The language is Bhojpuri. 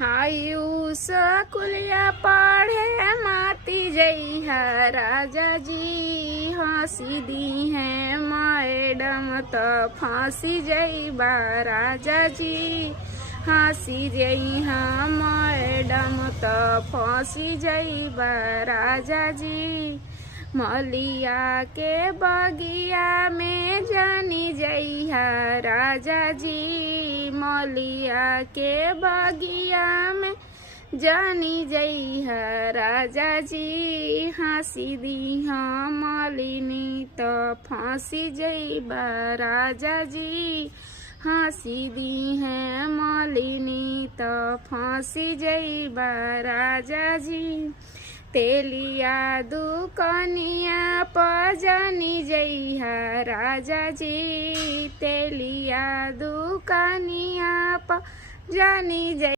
हायू सकुलिया पढ़े माती जइहा राजा जी, हंसी दी है मैडम तो फांसी जइबा राजा जी, हंसी जइहा मैडम तो फांसी जइबा राजा जी। मलिया के बगिया में जानी जइहा राजा जी, मलिया के बगिया में जानी जइहा राजा जी, हंसी दीहा मालिनी तो फांसी जइबा राजा जी, हंसी दी है मालिनी तो फांसी जइबा राजा जी। तेलिया दुकनिया पजनी जइहा राजा जी, तेलिया दुकनिया पजनी जइहा।